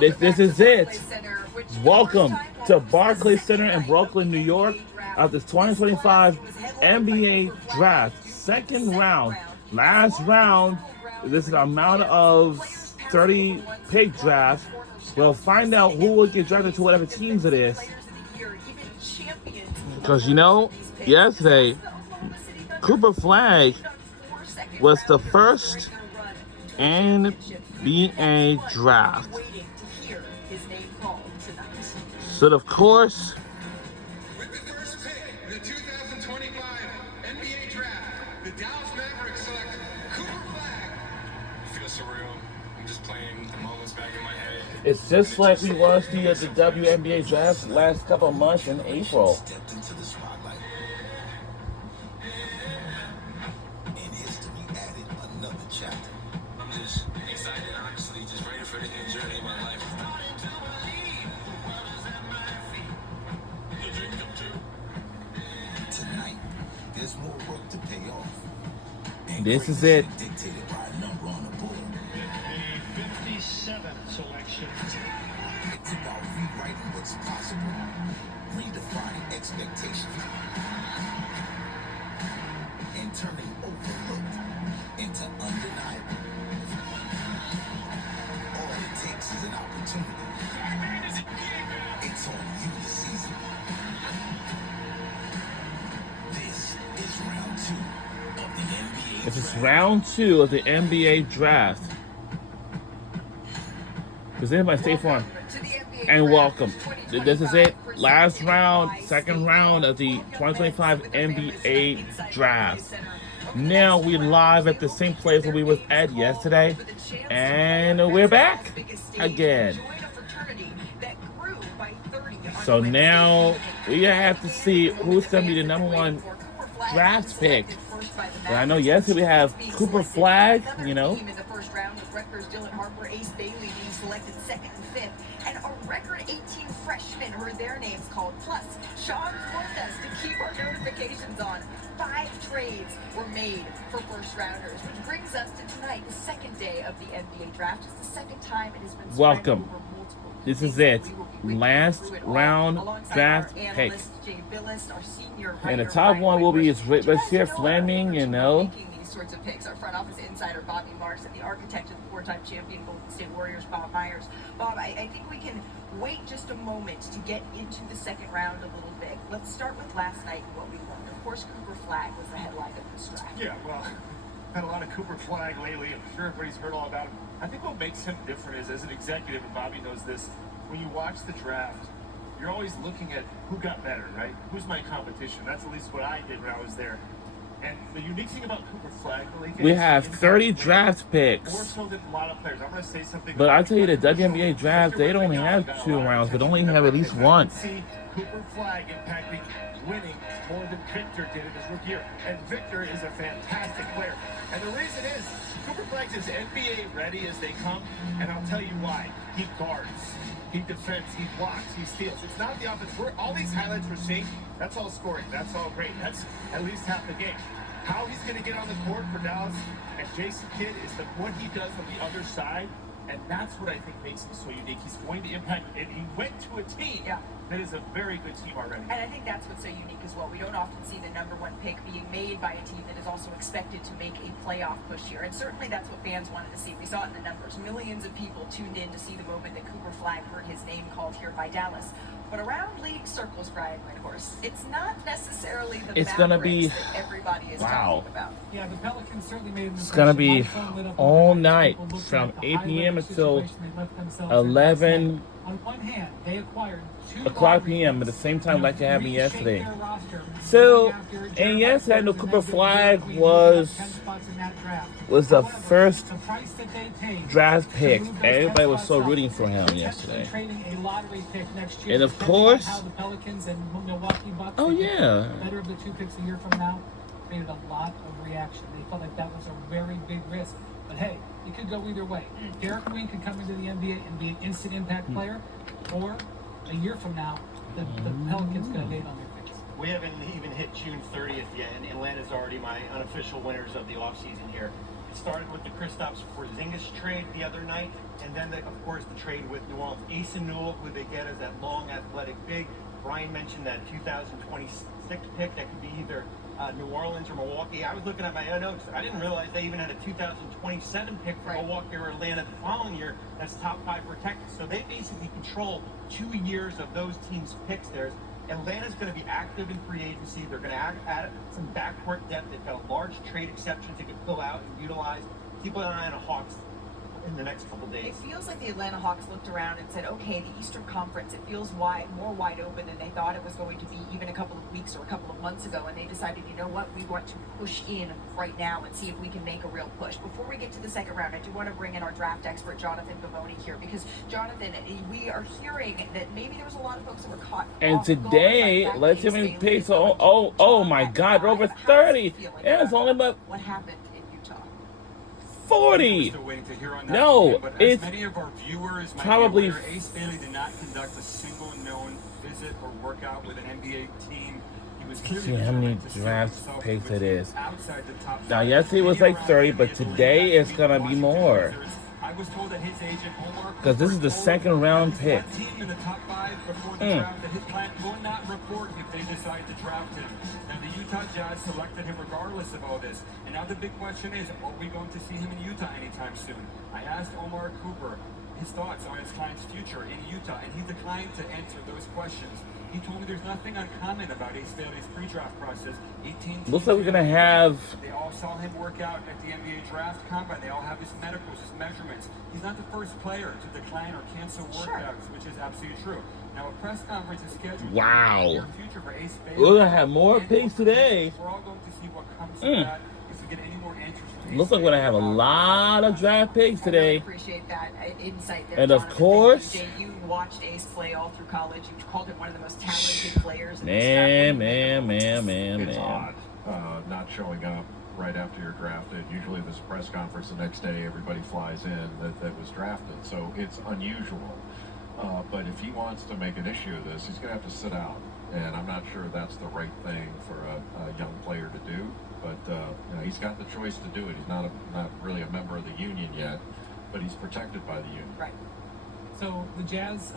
This is it. Welcome to Barclays Center in Brooklyn, New York, of this 2025 NBA Draft, second round, last round. This is the amount of 30 pick draft. We'll find out who will get drafted to whatever teams it is. Because yesterday, Cooper Flag was the first NBA draft. So, of course, with the first pick in the 2025 NBA draft, the Dallas Mavericks select Cooper Flag. It feels surreal. I'm just playing the moments back in my head. It's just like we watched the WNBA draft last couple of months in April. I'm just excited, honestly, just ready for the new journey in my life. Tonight, there's more work to pay off. And This is it. dictated by a number on the board. The 57th selection. It's about rewriting what's possible, redefining expectations, and turning overlooked into undeniable. All it takes is an opportunity. It's on you this season. This is round 2 of the NBA This is draft. round 2 of the NBA draft. Presented by State Farm. And welcome. This is it. Last round, second round of the 2025 NBA draft. Now we're live at the same place where we was at yesterday. And we're back again. So now we have to see who's going to be the number 1 draft pick. But I know yesterday we have Cooper Flag, In the first round with Rutgers Dylan Harper, Ace Bailey being selected 2nd and 5th, and a record 18 freshmen heard their names called. Plus, Sean Fuentes to keep our notifications on. 5 trades were made for first rounders, which brings us to tonight, the second day of the NBA draft. It's the second time it has been spread Welcome. over multiple This is days. it. We will be bringing Last through it all round alongside draft our pick. analyst, Jay Billis, our senior And the writer, top Ryan one will be Whitworth. is let's hear Fleming, Making these sorts of picks. Our front office insider, Bobby Marks, and the architect of the 4-time champion Golden State Warriors, Bob Myers. Bob, I think we can wait just a moment to get into the second round a little bit. Let's start with last night and what we learned. Of course, Cooper Flag was the headline of this draft. Yeah, well, had a lot of Cooper Flag lately. I'm sure everybody's heard all about him. I think what makes him different is, as an executive, and Bobby knows this, when you watch the draft, you're always looking at who got better, right? Who's my competition? That's at least what I did when I was there. And the unique thing about Cooper Flag, we have 30 draft more picks. so than a lot of players. I'm going to say something. But I tell you, the WNBA draft, they don't have 2 rounds, but only have at least 1. See Cooper Flag impacting winning more than Victor did in his rookie year. And Victor is a fantastic player. And the reason is, Cooper Flag's as NBA ready as they come, and I'll tell you why. He guards, he defends, he blocks, he steals. It's not the offense. All these highlights we're seeing, that's all scoring. That's all great. That's at least half the game. How he's going to get on the court for Dallas and Jason Kidd is what he does on the other side, and that's what I think makes him so unique. He's going to impact, and he went to a team that is a very good team already. And I think that's what's so unique as well. We don't often see the number 1 pick being made by a team that is also expected to make a playoff push here. And certainly that's what fans wanted to see. We saw it in the numbers. Millions of people tuned in to see the moment that Cooper Flag heard his name called here by Dallas. But around league circles, Brian Windhorst, it's not necessarily the It's gonna be- Mavericks that everybody is wow. talking about. Yeah, the Pelicans certainly made an It's gonna be impression. My phone lit up all overnight. night People looked from at the 8 high p.m. leverage until situation they left themselves in 11 last night. On one hand, they acquired 2 o'clock lottery p.m. at the picks. same time like it happened Reshaped yesterday. their roster. So, Going after and Jeremy yesterday, I know Grant Cooper and then Flag Green was- 10 spots in that draft. Was the However, first the price that they paid draft to pick. move those Everybody 10 was so spots rooting up, for him potentially yesterday. trading a lottery pick next year. And of Depending on course- how the Pelicans and Milwaukee Bucks Oh, they get yeah. better of the 2 picks a year from now, created a lot of reaction. They felt like that was a very big risk. But hey, it could go either way. Derek Queen could come into the NBA and be an instant impact player, or a year from now, the Pelicans could have made on their picks. We haven't even hit June 30th yet, and Atlanta's already my unofficial winners of the offseason here. It started with the Kristaps Porzingis trade the other night, and then, of course, the trade with New Orleans. Asen Newell, who they get as that long, athletic big. Brian mentioned that 2026 pick that could be either New Orleans or Milwaukee. I was looking at my notes. I didn't realize they even had a 2027 pick for Milwaukee or Atlanta the following year. That's top 5 protected. So they basically control 2 years of those teams' picks there. Atlanta's going to be active in free agency. They're going to add some backcourt depth. They've got a large trade exception they can fill out and utilize. Keep an eye on the Hawks in the next couple days. It feels like the Atlanta Hawks looked around and said, okay, the Eastern Conference, it feels more wide open than they thought it was going to be even a couple of weeks or a couple of months ago. And they decided, you know what, we want to push in right now and see if we can make a real push. Before we get to the second round, I do want to bring in our draft expert, Jonathan Gavoni, here, because Jonathan, we are hearing that maybe there was a lot of folks that were caught And off today, guard by let's see how many Bailey. picks. So, Oh my God, we're over 30. And it's only about what happened in Utah? 40. Still waiting to hear on that No, too, but it's as many of our viewers might probably be aware, Ace Bailey did not conduct a single known visit or workout with an NBA team. He was clearly See how many determined to see draft himself picks with it is. teams outside the top Now, five. yesterday it was Many like around 30, the but NBA today believe that it's gonna be Washington more. Wizards. I was told that his agent Omar Because this is the told second round that pick. one team in the top 5 before the draft that his plan will not report if they decide to draft him. Now the Utah Jazz selected him regardless of all this. And now the big question is, are we going to see him in Utah anytime soon? I asked Omar Cooper his thoughts on his client's future in Utah, and he declined to answer those questions. He told me there's nothing uncommon about Ace Bailey's pre-draft process. 18 Looks like we're gonna have. They all saw him work out at the NBA draft combine. They all have his medicals, his measurements. He's not the first player to decline or cancel workouts, which is absolutely true. Now, a press conference is scheduled Wow. in the near future for Ace Bailey. We're gonna have more And picks today. We're all going to see what comes of that. If we get any more answers from Ace Looks like we're gonna have a Bailey, lot of draft picks I really today. appreciate that insight there, And of Jonathan. course- Jay, you watched Ace play all through college. You called him one of the most talented players in this Man. It's odd not showing up right after you're drafted. Usually there's a press conference the next day, everybody flies in that was drafted, so it's unusual. But if he wants to make an issue of this, he's going to have to sit out. And I'm not sure that's the right thing for a young player to do. But you know, he's got the choice to do it. He's not really a member of the union yet, but he's protected by the union. Right. So the Jazz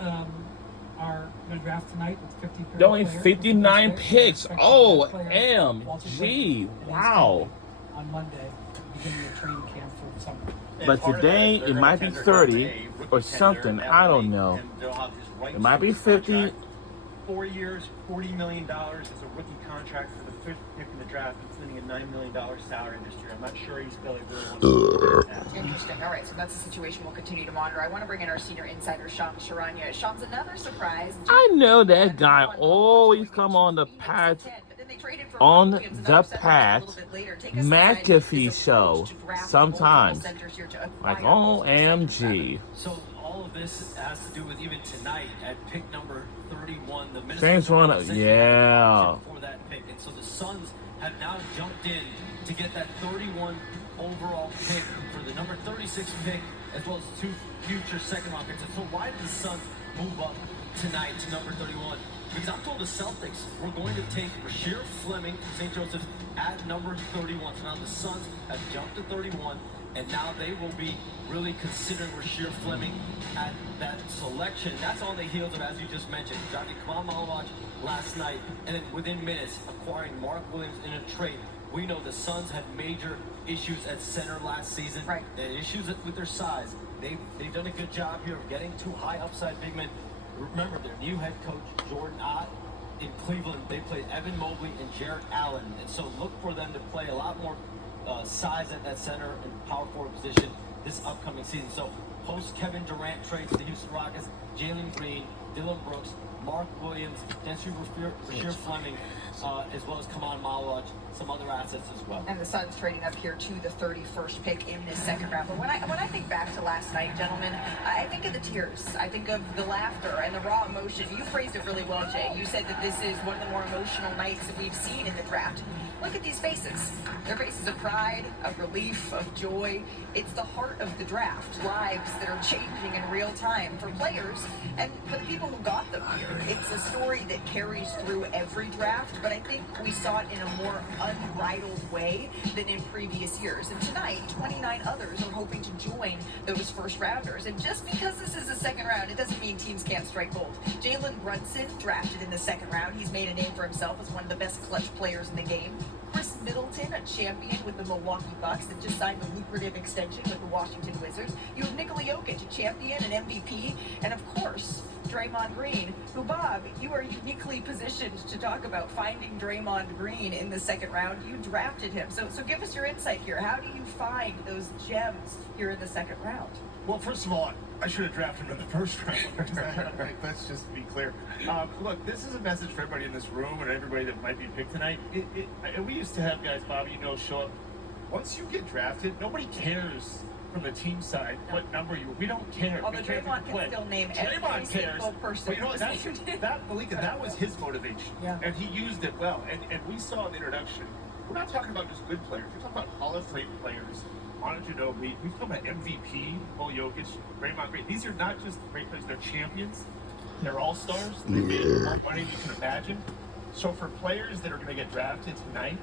are going to draft tonight with 53. There are only 59 picks. OMG. Wow. On Monday, beginning of training camp for summer. But today it might be 30 or something. I don't know. It might be 50. 4 years, $40 million as a rookie contract for the 5th pick in the draft, including a $9 million salary this year. I'm not sure Ace Bailey really wants to do that. Interesting. All right, so that's a situation we'll continue to monitor. I want to bring in our senior insider, Shams Charania. Shams, another surprise. I know that guy always come on the Pat on the Pat McAfee show sometimes. Like OMG. So all of this has to do with even tonight at pick number 31, the Minnesota James Warner, Timberwolves yeah. for that pick. And so the Suns have now jumped in to get that 31 overall pick for the number 36 pick, as well as 2 future second-round picks. And so why did the Suns move up tonight to number 31? Because I'm told the Celtics were going to take Rasheer Fleming from St. Joseph's at number 31. So now the Suns have jumped to 31, and now they will be really considering Rasheer Fleming at that selection. That's on the heels of, as you just mentioned, drafting Kamal Malawach last night, and then within minutes acquiring Mark Williams in a trade. We know the Suns had major issues at center last season. Right. They had issues with their size. They've done a good job here of getting 2 high upside big men. Remember, their new head coach, Jordan Ott, in Cleveland, they played Evan Mobley and Jarrett Allen. And so look for them to play a lot more size at that center and power forward position this upcoming season. So post Kevin Durant trade to the Houston Rockets, Jalen Green, Dylan Brooks, Mark Williams, Rasheer Fleming, as well as Kamal Malawach, some other assets as well. And the Suns trading up here to the 31st pick in this second round. But when I think back to last night, gentlemen, I think of the tears. I think of the laughter and the raw emotion. You phrased it really well, Jay. You said that this is one of the more emotional nights that we've seen in the draft. Look at these faces. They're faces of pride, of relief, of joy. It's the heart of the draft. Lives that are changing in real time for players and for the people who got them here. It's a story that carries through every draft, but I think we saw it in a more unbridled way than in previous years. And tonight, 29 others are hoping to join those first rounders. And just because this is a second round, it doesn't mean teams can't strike gold. Jalen Brunson, drafted in the second round. He's made a name for himself as one of the best clutch players in the game. Chris Middleton, a champion with the Milwaukee Bucks that just signed a lucrative extension with the Washington Wizards. You have Nikola Jokic, a champion, an MVP, and of course, Draymond Green, who, Bob, you are uniquely positioned to talk about finding Draymond Green in the second round. You drafted him. So give us your insight here. How do you find those gems here in the second round? Well, first of all, I should have drafted him in the first round. Let's just be clear. Look, this is a message for everybody in this room and everybody that might be picked tonight. We used to have guys, Bobby, show up. Once you get drafted, nobody cares from the team side what number you. We don't care. Although Draymond can still name every single person. But you know what? That Malika, that was his motivation, and he used it well. And we saw in the introduction. We're not talking about just good players. We're talking about Hall of Fame players. Manu Ginobili, we've talking about MVP, Nikola Jokic, Draymond Green. These are not just great players; they're champions. They're all-stars. They made more money than you can imagine. So for players that are going to get drafted tonight,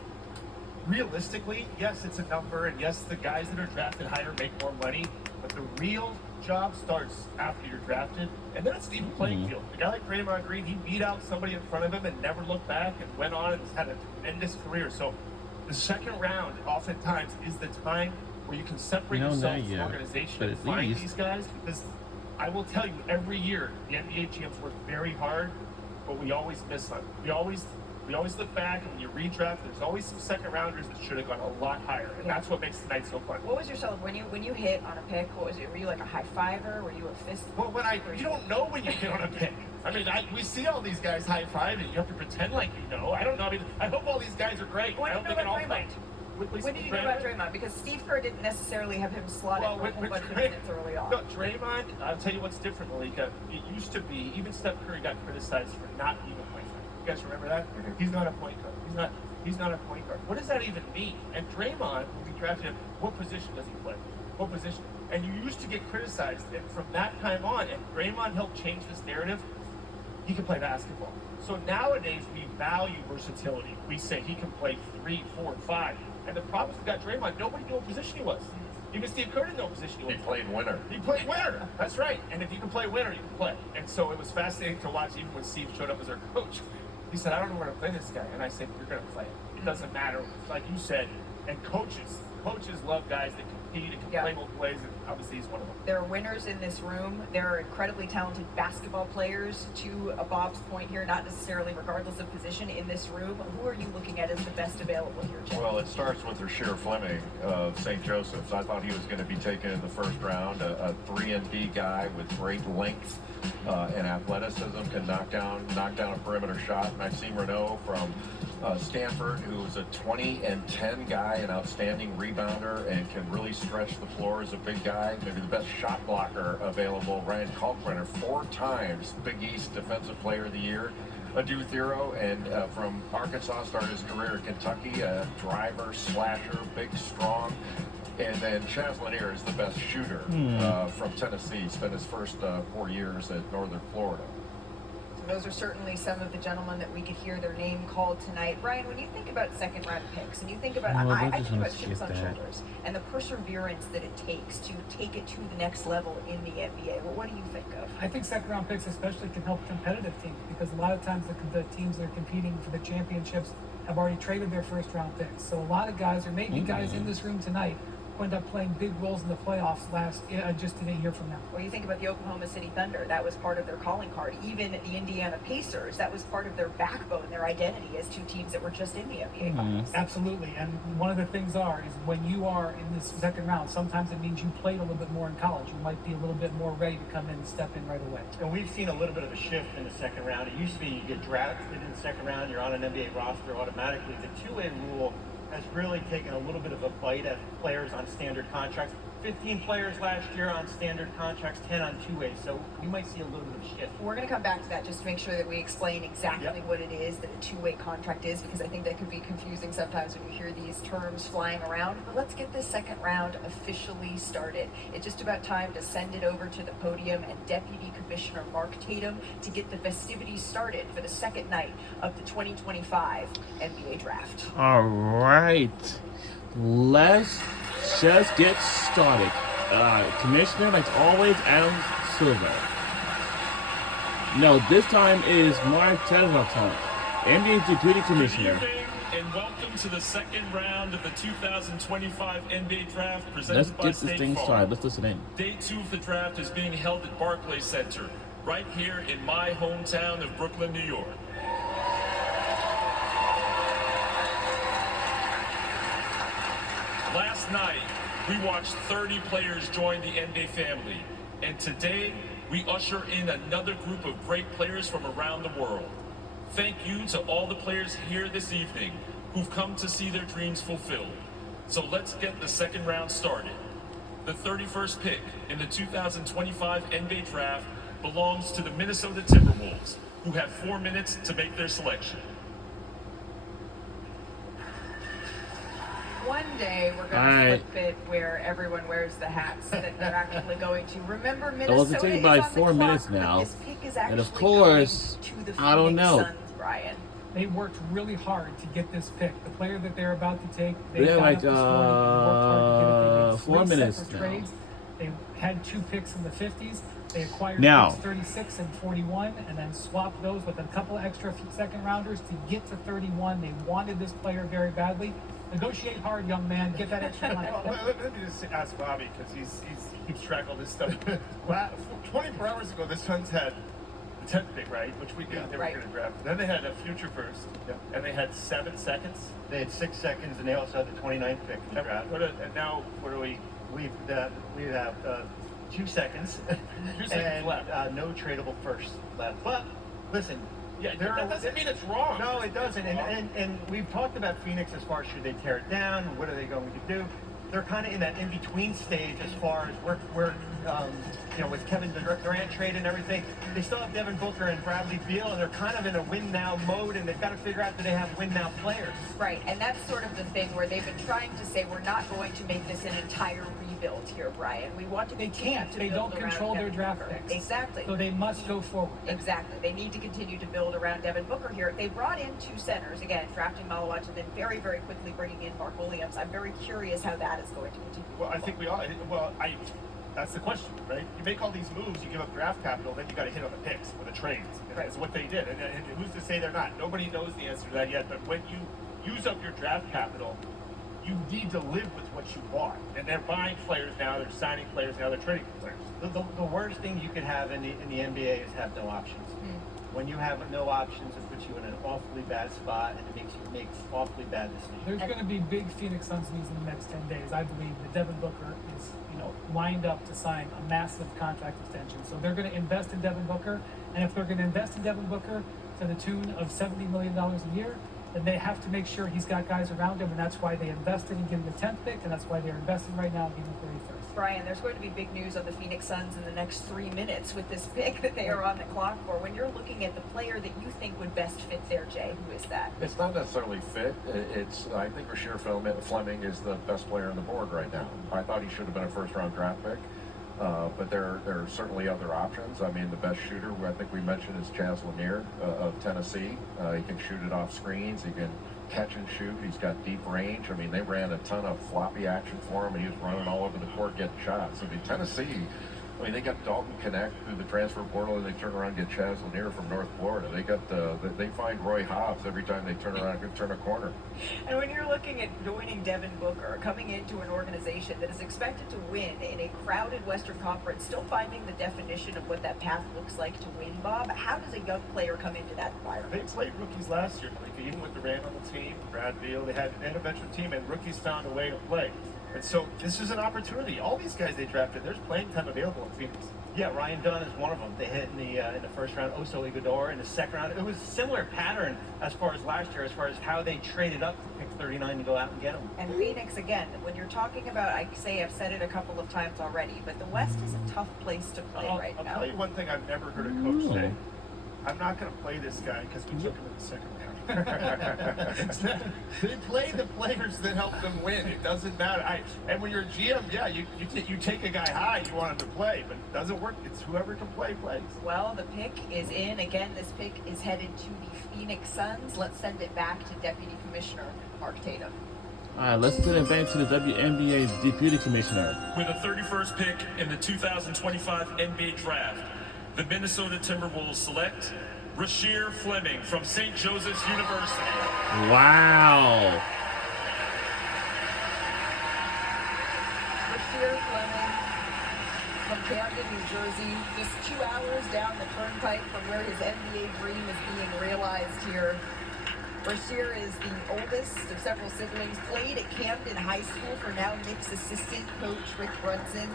realistically, yes, it's a number, and yes, the guys that are drafted higher make more money. But the real job starts after you're drafted, and then it's the even playing field. A guy like Draymond Green, he beat out somebody in front of him and never looked back, and went on and had a tremendous career. So the second round, oftentimes, is the time where you can separate yourself from the organization and find these guys, because I will tell you, every year the NBA GMs work very hard, but we always miss on. We always look back, and when you redraft, there's always some second rounders that should have gone a lot higher, and that's what makes tonight so fun. What was your celebration when you hit on a pick? What was it? Were you like a high fiver? Were you a fist? Well, you don't know when you hit on a pick. I mean, we see all these guys high fiving. You have to pretend like you know. I don't know. I mean, I hope all these guys are great. When I don't think it all played. When did you know about Draymond? Because Steve Kerr didn't necessarily have him slotted for a whole bunch of minutes early on. No, Draymond, I'll tell you what's different, Malika. It used to be, even Steph Curry got criticized for not being a point guard. You guys remember that? He's not a point guard. He's not a point guard. What does that even mean? And Draymond, when we drafted him, what position does he play? What position? And you used to get criticized, and from that time on, and Draymond helped change this narrative, he can play basketball. So nowadays, we value versatility. We say he can play 3, 4, 5. And the problem is we got Draymond. Nobody knew what position he was. Even Steve Kerr didn't know what position he was. He played winner. He played winner. That's right. And if you can play winner, you can play. And so it was fascinating to watch, even when Steve showed up as our coach. He said, I don't know where to play this guy. And I said, you're going to play it. It doesn't matter. Like you said. And coaches love guys that compete and can play both ways. And obviously he's one of them. There are winners in this room. There are incredibly talented basketball players, to Bob's point here, not necessarily regardless of position in this room. Who are you looking at as the best available here, Jim? Well, it starts with Rasheer Fleming of St. Joseph's. I thought he was going to be taken in the first round. A 3-and-D guy with great length and athleticism, can knock down a perimeter shot. Maxime Renaud from Stanford, who is a 20-and-10 guy, an outstanding rebounder, and can really stretch the floor as a big guy. Maybe the best shot blocker available. Ryan Kalkbrenner, 4 times Big East Defensive Player of the Year. Adu Thero, and from Arkansas, started his career at Kentucky, a driver, slasher, big, strong. And then Chaz Lanier is the best shooter from Tennessee. Spent his first 4 years at Northern Florida. Those are certainly some of the gentlemen that we could hear their name called tonight. Brian, when you think about second round picks and you think about, I think about chips on shoulders and the perseverance that it takes to take it to the next level in the NBA. Well, what do you think of? I think second round picks especially can help competitive teams, because a lot of times the teams that are competing for the championships have already traded their first round picks. So a lot of guys, or maybe guys in this room tonight, who end up playing big roles in the playoffs just in a year from now. Well, you think about the Oklahoma City Thunder, that was part of their calling card. Even the Indiana Pacers, that was part of their backbone, their identity as 2 teams that were just in the NBA Finals. Absolutely, and one of the things is when you are in this second round, sometimes it means you played a little bit more in college. You might be a little bit more ready to come in and step in right away. And we've seen a little bit of a shift in the second round. It used to be you get drafted in the second round, you're on an NBA roster automatically. The 2-way rule has really taken a little bit of a bite at players on standard contracts. 15 players last year on standard contracts, 10 on two-way. So we might see a little bit of a shift. We're going to come back to that just to make sure that we explain exactly what it is that a two-way contract is, because I think that could be confusing sometimes when you hear these terms flying around. But let's get this second round officially started. It's just about time to send it over to the podium and Deputy Commissioner Mark Tatum to get the festivities started for the second night of the 2025 NBA Draft. All right. Let's just get started. Commissioner, like always, Adam Silver. No, this time is Mark Tatum's turn. NBA Deputy Commissioner. Good evening, and welcome to the second round of the 2025 NBA Draft presented Let's by get this State thing Farm. started. Let's listen in. Day 2 of the draft is being held at Barclays Center, right here in my hometown of Brooklyn, New York. Last night, we watched 30 players join the NBA family, and today we usher in another group of great players from around the world. Thank you to all the players here this evening who've come to see their dreams fulfilled. So let's get the second round started. The 31st pick in the 2025 NBA Draft belongs to the Minnesota Timberwolves, who have 4 minutes to make their selection. One day we're going to flip it where everyone wears the hats that they're actually going to. Remember, Minnesota Well, it's taking is about on the 4 clock, minutes but now. this pick is And of actually course, going to the I don't Phoenix know. Suns, Brian. They worked really hard to get this pick. The player that they're about to take, they They're got like, up this morning and worked hard to get it. They made 4 3 minutes separate now. trades. They had 2 picks in the 50s. They acquired Now. picks 36 and 41, and then swapped those with a couple extra second rounders to get to 31. They wanted this player very badly. Negotiate hard, young man. Get that extra money. Well, let me just ask Bobby, because he keeps track of this stuff. 24 hours ago, the Suns had the 10th pick, right? Which we knew they were Right. going to draft. Then they had a future first, and they had 7 seconds. They had 6 seconds, and they also had the 29th pick in the draft. And now, what do we? We have 2 seconds, 2 seconds and left. no tradable first left. But listen, Yeah, there that are- doesn't mean it's wrong. No, it doesn't. And we've talked about Phoenix as far as should they tear it down, what are they going to do. They're kind of in that in-between stage as far as we're with Kevin Durant trade and everything. They still have Devin Booker and Bradley Beal, and they're kind of in a win-now mode, and they've got to figure out that they have win-now players. Right, and that's sort of the thing where they've been trying to say we're not going to make this an entire rebuild here, Brian. We want to They continue can't. to They build don't around control their Devin draft Booker. picks. Exactly. So they must go forward. Exactly. They need to continue to build around Devin Booker here. They brought in 2 centers, again, drafting Malawach and then very, very quickly bringing in Mark Williams. I'm very curious how that is going to continue. Well, I think we all. Well, that's the question, right? You make all these moves, you give up draft capital, then you got to hit on the picks or the trades. And Right. that's what they did. And who's to say they're not? Nobody knows the answer to that yet. But when you use up your draft capital, you need to live with what you bought. And they're buying players now, they're signing players now, they're trading players. The worst thing you could have in the NBA is have no options. When you have no options, it puts you in an awfully bad spot, and it makes you make awfully bad decisions. There's going to be big Phoenix Suns news in the next 10 days. I believe that Devin Booker is, lined up to sign a massive contract extension. So they're going to invest in Devin Booker, and if they're going to invest in Devin Booker to the tune of $70 million a year, then they have to make sure he's got guys around him, and that's why they invested in getting the 10th pick, and that's why they're investing right now in getting the 31st. Brian, there's going to be big news on the Phoenix Suns in the next 3 minutes with this pick that they are on the clock for. When you're looking at the player that you think would best fit there, Jay, who is that? It's not necessarily fit. I think Rasheer Fleming is the best player on the board right now. I thought he should have been a first-round draft pick, but there are certainly other options. I mean, the best shooter, who I think we mentioned, is Chaz Lanier of Tennessee. He can shoot it off screens. He can catch and shoot. He's got deep range. I mean, they ran a ton of floppy action for him, and he was running all over the court getting shots. I mean, Tennessee, they got Dalton Connect through the transfer portal, and they turn around and get Chaz Lanier from North Florida. They find Roy Hobbs every time they turn around and turn a corner. And when you're looking at joining Devin Booker, coming into an organization that is expected to win in a crowded Western Conference, still finding the definition of what that path looks like to win, Bob, how does a young player come into that environment? They played rookies last year, like even with Durant on the team, Brad Beal, they had a veteran team, and rookies found a way to play. And so this is an opportunity. All these guys they drafted, there's playing time available in Phoenix. Yeah, Ryan Dunn is one of them. They hit in the first round. Oso Ighodaro in the second round. It was a similar pattern as far as last year, as far as how they traded up to pick 39 to go out and get him. And Phoenix, again, when you're talking about, I've said it a couple of times already, but the West is a tough place to play I'll now. tell you one thing I've never heard a coach say. I'm not going to play this guy because we took him in the second round. They play the players that help them win. It doesn't matter. And when you're a GM, yeah, you take a guy high, you want him to play, but it doesn't work. It's whoever can play plays. Well, the pick is in. Again, this pick is headed to the Phoenix Suns. Let's send it back to Deputy Commissioner Mark Tatum. All right, let's send it back to the WNBA Deputy Commissioner. With the 31st pick in the 2025 NBA Draft, the Minnesota Timberwolves select Rasheer Fleming from St. Joseph's University. Wow. Rasheer Fleming from Camden, New Jersey, just 2 hours down the turnpike from where his NBA dream is being realized here. Rasheer is the oldest of several siblings, played at Camden High School for now Knicks assistant coach Rick Brunson.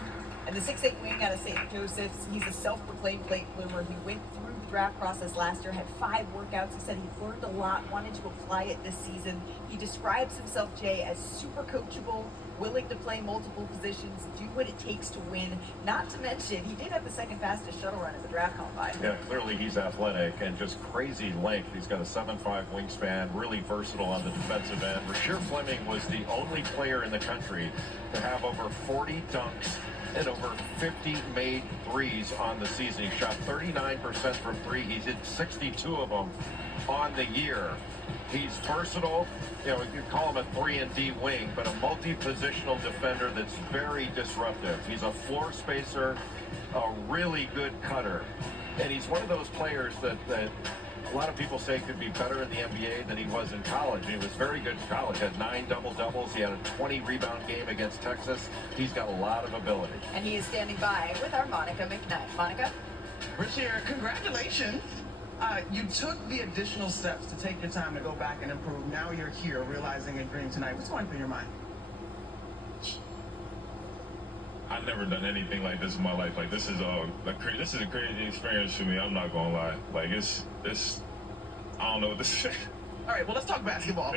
And the 6'8" wing out of St. Joseph's, he's a self-proclaimed late bloomer. He went through the draft process last year, had 5 workouts. He said he learned a lot, wanted to apply it this season. He describes himself, Jay, as super coachable, willing to play multiple positions, do what it takes to win. Not to mention, he did have the second fastest shuttle run at the draft combine. Yeah, clearly he's athletic and just crazy length. He's got a 7'5" wingspan, really versatile on the defensive end. Rasheer Fleming was the only player in the country to have over 40 dunks and over 50 made threes on the season. He shot 39% from 3. He hit 62 of them on the year. He's versatile. You know, you could call him a 3-and-D wing, but a multi-positional defender that's very disruptive. He's a floor spacer, a really good cutter. And he's one of those players that a lot of people say could be better in the NBA than he was in college. And he was very good in college. Had 9 double-doubles. He had a 20-rebound game against Texas. He's got a lot of ability. And he is standing by with our Monica McKnight. Monica? Rasheer, congratulations. You took the additional steps to take your time to go back and improve. Now you're here realizing a dream tonight. What's going through your mind? I've never done anything like this in my life. Like, this is this is a crazy experience for me. I'm not gonna lie. Like, it's I don't know what this is. All right, well, let's talk basketball.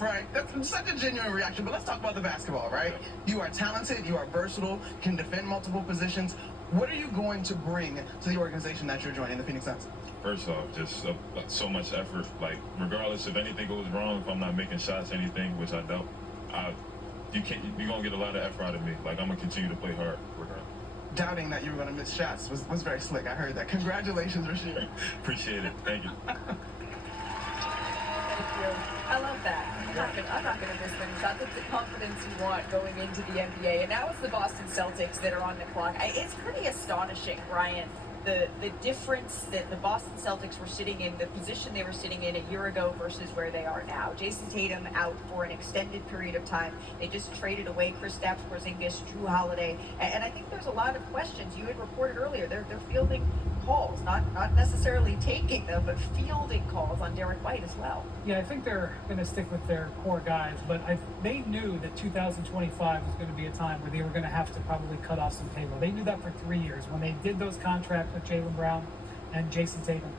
Right? That's such a genuine reaction, but let's talk about the basketball, right? You are talented, you are versatile, can defend multiple positions. What are you going to bring to the organization that you're joining, the Phoenix Suns? First off, just so much effort. Like, regardless if anything goes wrong, if I'm not making shots, anything, which I don't, you're gonna get a lot of effort out of me. Like, I'm gonna continue to play hard, regardless. Doubting that you were going to miss shots was very slick. I heard that. Congratulations, Rasheer. Appreciate it. Thank you. Thank you. I love that. I'm not gonna miss many shots. It's the confidence you want going into the NBA. And now it's the Boston Celtics that are on the clock. It's pretty astonishing, Brian, the difference that the Boston Celtics were sitting in, the position they were sitting in a year ago versus where they are now. Jason Tatum out for an extended period of time. They just traded away Kristaps Porzingis, Jrue Holiday, and I think there's a lot of questions. You had reported earlier they're fielding calls, not necessarily taking them, but fielding calls on Derek White as well. Yeah, I think they're going to stick with their core guys, but they knew that 2025 was going to be a time where they were going to have to probably cut off some payroll. They knew that for 3 years when they did those contracts with Jaylen Brown and Jason Tatum.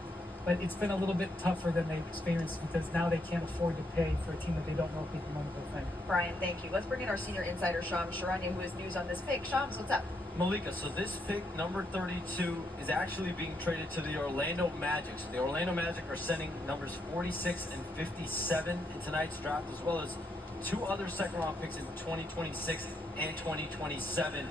But it's been a little bit tougher than they've experienced because now they can't afford to pay for a team that they don't know if they can win the whole thing. Brian, thank you. Let's bring in our senior insider, Shams Charania, who has news on this pick. Shams, what's up? Malika, so this pick, number 32, is actually being traded to the Orlando Magic. So the Orlando Magic are sending numbers 46 and 57 in tonight's draft, as well as 2 other second-round picks in 2026 and 2027.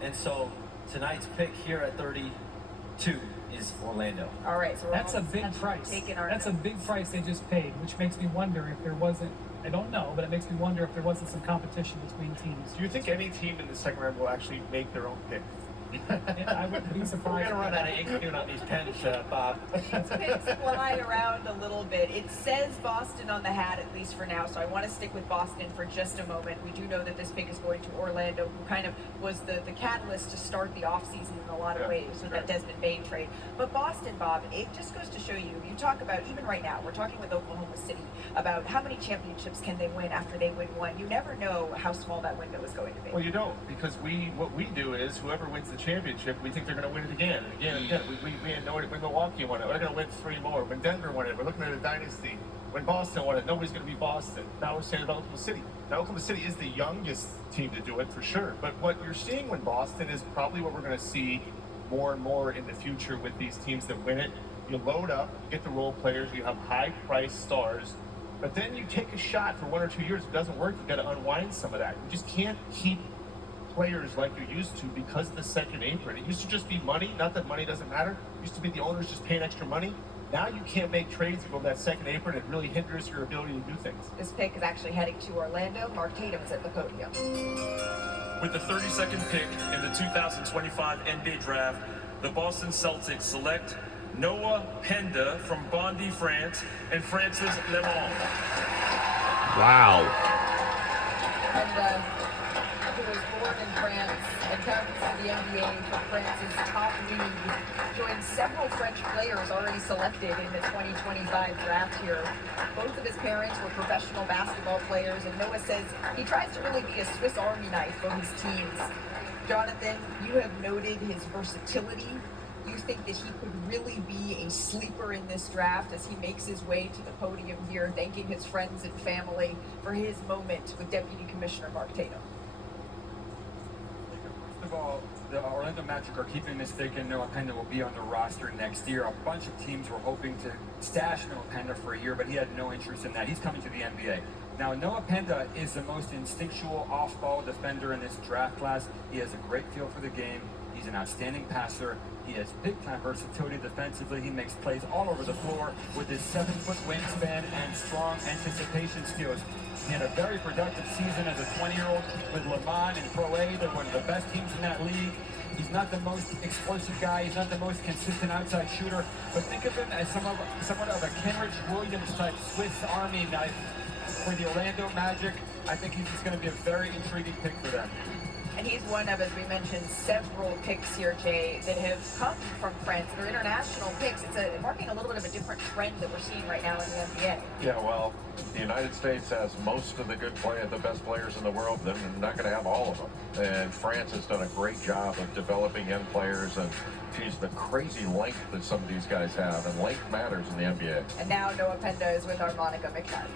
And so tonight's pick here at 32 is Orlando. All right, so that's a big price. That's a big price they just paid, which makes me wonder if there wasn't, I don't know, but it makes me wonder if there wasn't some competition between teams. Do you think any team in the second round will actually make their own pick? I wouldn't be We're surprised. gonna run out of ink soon on these pens, Bob. These picks fly around a little bit. It says Boston on the hat, at least for now, so I want to stick with Boston for just a moment. We do know that this pick is going to Orlando, who kind of was the catalyst to start the offseason in a lot of ways with that Desmond Bain trade. But Boston, Bob, it just goes to show you, you talk about, even right now, we're talking with Oklahoma City about how many championships can they win after they win one. You never know how small that window is going to be. Well, you don't, because what we do is whoever wins the championship, we think they're going to win it again and again and again. We know it. When Milwaukee won it, we're going to win 3 more. When Denver won it, we're looking at a dynasty. When Boston won it, nobody's going to be Boston. Now we're saying about Oklahoma City. Now Oklahoma City is the youngest team to do it for sure. But what you're seeing when Boston is probably what we're going to see more and more in the future with these teams that win it. You load up, you get the role players, you have high-priced stars, but then you take a shot for 1 or 2 years. If it doesn't work, you've got to unwind some of that. You just can't keep players like you used to because of the second apron. It used to just be money. Not that money doesn't matter. It used to be the owners just paying extra money. Now you can't make trades with that second apron. It really hinders your ability to do things. This pick is actually heading to Orlando. Mark Tatum's at the podium. With the 32nd pick in the 2025 NBA Draft, the Boston Celtics select Noah Penda from Bondy, France, and Francis Lemon. Wow. And who was born in France and comes to the NBA for France's top league, joined several French players already selected in the 2025 draft here. Both of his parents were professional basketball players, and Noah says he tries to really be a Swiss Army knife for his teams. Jonathan, you have noted his versatility. You think that he could really be a sleeper in this draft as he makes his way to the podium here, thanking his friends and family for his moment with Deputy Commissioner Mark Tatum? First of all, the Orlando Magic are keeping mistaken Noah Penda will be on the roster next year. A bunch of teams were hoping to stash Noah Penda for a year, but he had no interest in that. He's coming to the NBA. Now, Noah Penda is the most instinctual off-ball defender in this draft class. He has a great feel for the game. He's an outstanding passer. He has big-time versatility defensively. He makes plays all over the floor with his 7-foot wingspan and strong anticipation skills. He had a very productive season as a 20-year-old with Le Mans and Pro A. They're one of the best teams in that league. He's not the most explosive guy. He's not the most consistent outside shooter. But think of him as somewhat of a Kenrich Williams-type Swiss Army knife for the Orlando Magic. I think he's just going to be a very intriguing pick for them. And he's one of, as we mentioned, several picks here, Jay, that have come from France. They're international picks. It's marking a little bit of a different trend that we're seeing right now in the NBA. Yeah, well, the United States has most of the the best players in the world. They're not going to have all of them. And France has done a great job of developing young players. And geez, the crazy length that some of these guys have. And length matters in the NBA. And now Noah Penda is with our Monica McNutt.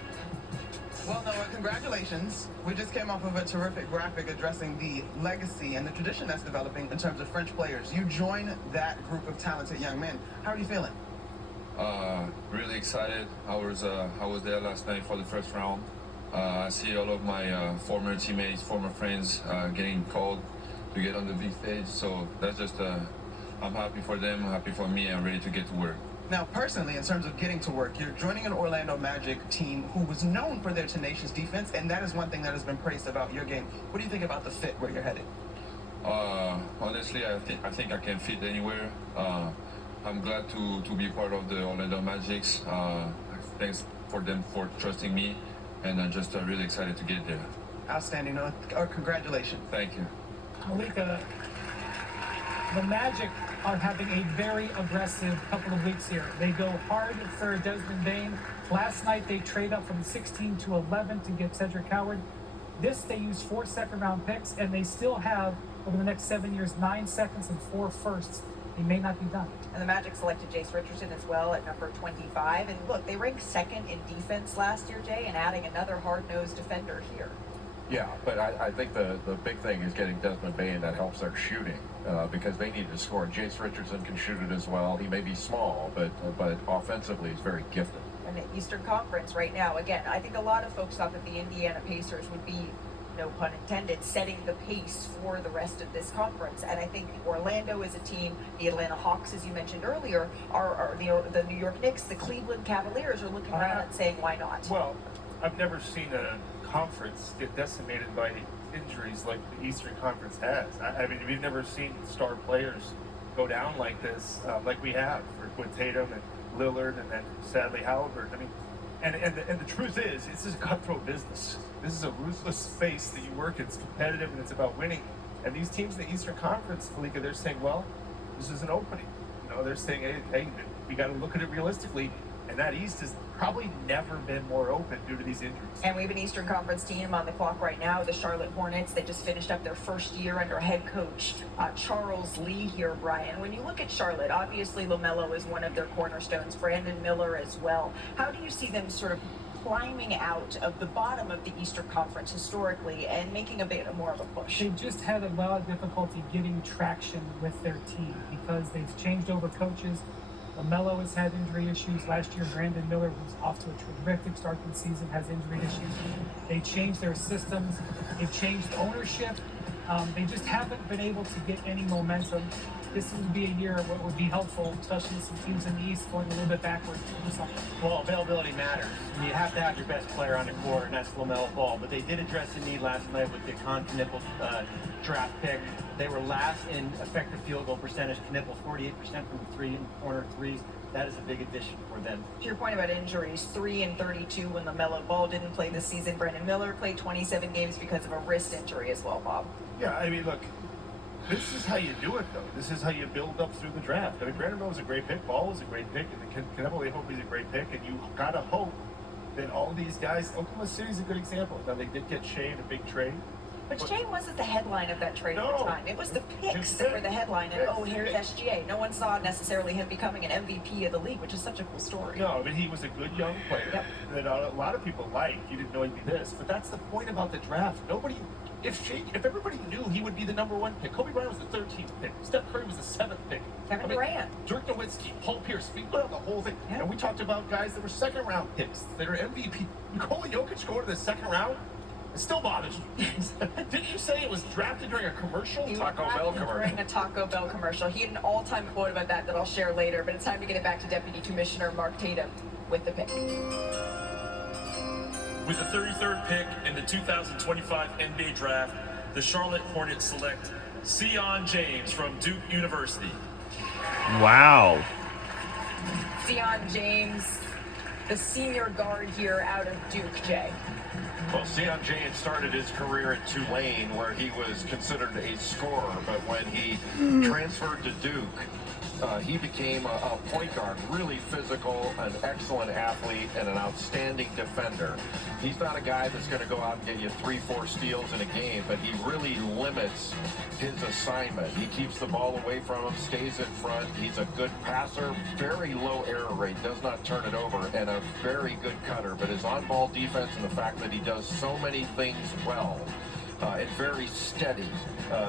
Well, Noah, congratulations. We just came off of a terrific graphic addressing the legacy and the tradition that's developing in terms of French players. You join that group of talented young men. How are you feeling? Really excited. I was there last night for the first round. I see all of my former teammates, former friends getting called to get on the big stage. So that's just, I'm happy for them, happy for me, and ready to get to work. Now, personally, in terms of getting to work, you're joining an Orlando Magic team who was known for their tenacious defense, and that is one thing that has been praised about your game. What do you think about the fit where you're headed? Honestly, I think I can fit anywhere. I'm glad to be part of the Orlando Magics. Thanks for them for trusting me, and I'm just really excited to get there. Outstanding, Noah. Congratulations. Thank you. Malika, the Magic are having a very aggressive couple of weeks here. They go hard for Desmond Bain. Last night they trade up from 16 to 11 to get Cedric Howard. This they use 4 second-round picks, and they still have, over the next 7 years, 9 seconds and 4 firsts. They may not be done. And the Magic selected Jace Richardson as well at number 25. And look, they ranked second in defense last year, Jay, and adding another hard-nosed defender here. Yeah, but I think the big thing is getting Desmond Bain. That helps their shooting because they need to score. Jace Richardson can shoot it as well. He may be small, but offensively he's very gifted. And the Eastern Conference right now, again, I think a lot of folks thought that the Indiana Pacers would be, no pun intended, setting the pace for the rest of this conference. And I think Orlando is a team, the Atlanta Hawks, as you mentioned earlier, are the New York Knicks, the Cleveland Cavaliers are looking around and saying, why not? Well, I've never seen a conference get decimated by injuries like the Eastern Conference has. I mean, we've never seen star players go down like this, like we have with Tatum and Lillard, and then sadly Halliburton. I mean, and the truth is, this is a cutthroat business. This is a ruthless space that you work in. It's competitive and it's about winning. And these teams in the Eastern Conference, Malika, they're saying, well, this is an opening. You know, they're saying, hey, we got to look at it realistically. And that East has probably never been more open due to these injuries. And we have an Eastern Conference team on the clock right now, the Charlotte Hornets. They just finished up their first year under head coach Charles Lee here, Brian. When you look at Charlotte, obviously LaMelo is one of their cornerstones, Brandon Miller as well. How do you see them sort of climbing out of the bottom of the Eastern Conference historically and making a bit more of a push? They've just had a lot of difficulty getting traction with their team because they've changed over coaches. LaMelo has had injury issues. Last year, Brandon Miller was off to a terrific start to the season, has injury issues. They changed their systems. They've changed ownership. They just haven't been able to get any momentum. This would be a year what would be helpful, especially with some teams in the East going a little bit backwards. Well, availability matters. And you have to have your best player on the court, and that's LaMelo Ball. But they did address the need last night with the Knippel draft pick. They were last in effective field goal percentage. Knippel 48% from the corner threes. That is a big addition for them. To your point about injuries, 3 and 32 when LaMelo Ball didn't play this season. Brandon Miller played 27 games because of a wrist injury as well, Bob. Yeah, I mean, look, this is how you do it, though. This is how you build up through the draft. I mean, Brandon Miller was a great pick. Ball was a great pick. And Knippel, hope he's a great pick. And you got to hope that all these guys, Oklahoma City's a good example. Now, they did get Shea in a big trade. But Shea wasn't the headline of that trade at the time. It was the picks that were the headline. And, oh, here's SGA. No one saw necessarily him becoming an MVP of the league, which is such a cool story. No, but he was a good young player that a lot of people liked. You didn't know he'd be this. But that's the point about the draft. If everybody knew he would be the number 1 pick, Kobe Bryant was the 13th pick, Steph Curry was the 7th pick, Kevin Durant, Dirk Nowitzki, Paul Pierce, we put out the whole thing. Yeah. And we talked about guys that were second-round picks that are MVP. Nikola Jokic going to the second round, it still bothers you. Didn't you say it was drafted during a commercial? Taco Bell commercial. During a Taco Bell commercial. He had an all-time quote about that I'll share later, but it's time to get it back to Deputy Commissioner Mark Tatum with the pick. With the 33rd pick in the 2025 NBA Draft, the Charlotte Hornets select Zion James from Duke University. Wow. Zion James, the senior guard here out of Duke, Jay. Well, Zion James started his career at Tulane, where he was considered a scorer, but when he transferred to Duke, he became a point guard, really physical, an excellent athlete, and an outstanding defender. He's not a guy that's going to go out and get you 3-4 steals in a game, but he really limits his assignment. He keeps the ball away from him, stays in front. He's a good passer, very low error rate, does not turn it over, and a very good cutter. But his on-ball defense and the fact that he does so many things well, and very steady.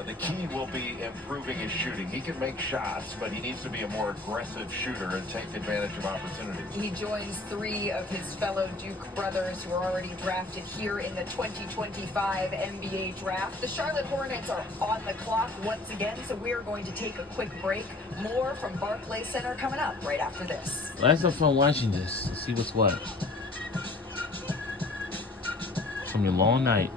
The key will be improving his shooting. He can make shots, but he needs to be a more aggressive shooter and take advantage of opportunities. He joins 3 of his fellow Duke brothers who are already drafted here in the 2025 NBA Draft. The Charlotte Hornets are on the clock once again, so we are going to take a quick break. More from Barclays Center coming up right after this. Let's have fun watching this and see what's what. It's gonna be a long night.